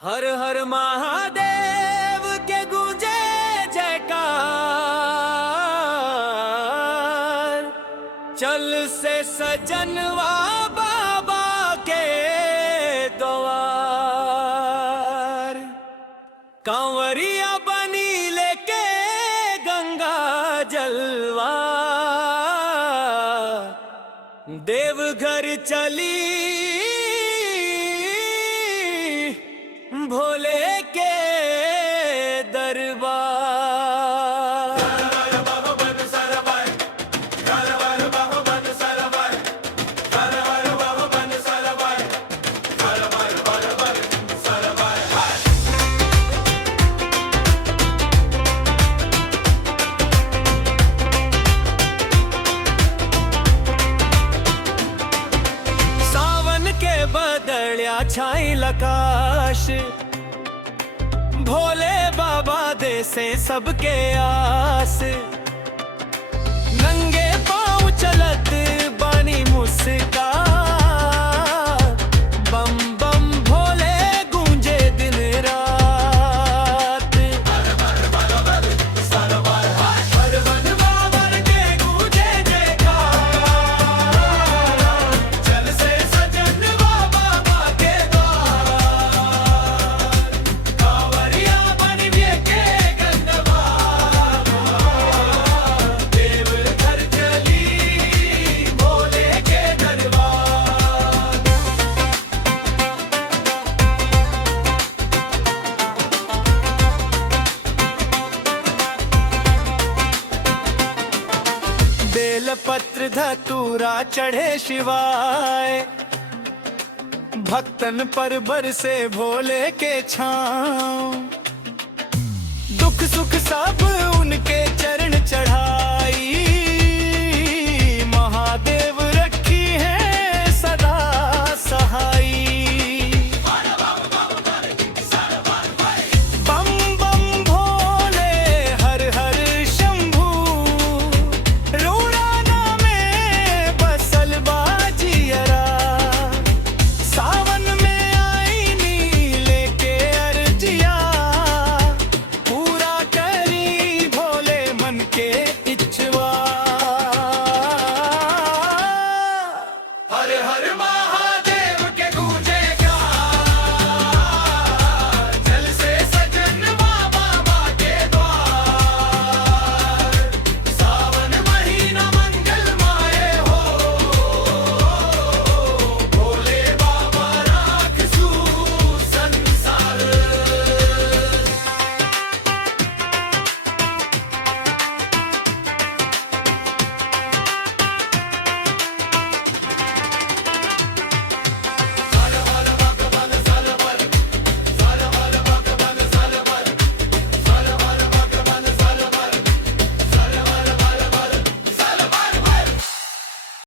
हर हर महादेव के गूंजे जयकार। चल से सजनवा बाबा के द्वार। कांवरिया बनी लेके गंगा जलवा। देवघर चली भोले के दरबार। सावन के बदलिया छाई लकाश। भोले बाबा दे से सबके आस। नंगे पाँव चलत बानी मुस्का। बम बम भोले गूंजे दिन रात। के गूंजे जयकार। चल से सजनवा बाबा के द्वार। कांवरिया बनी लेके गंगवा। देवघर चली भोले के दरबार। बेलपत्र धतूरा चढ़े शिवाय। भक्तन पर बरसे भोले के छाँव। दुख सुख सब उनके चरण चढ़ाई।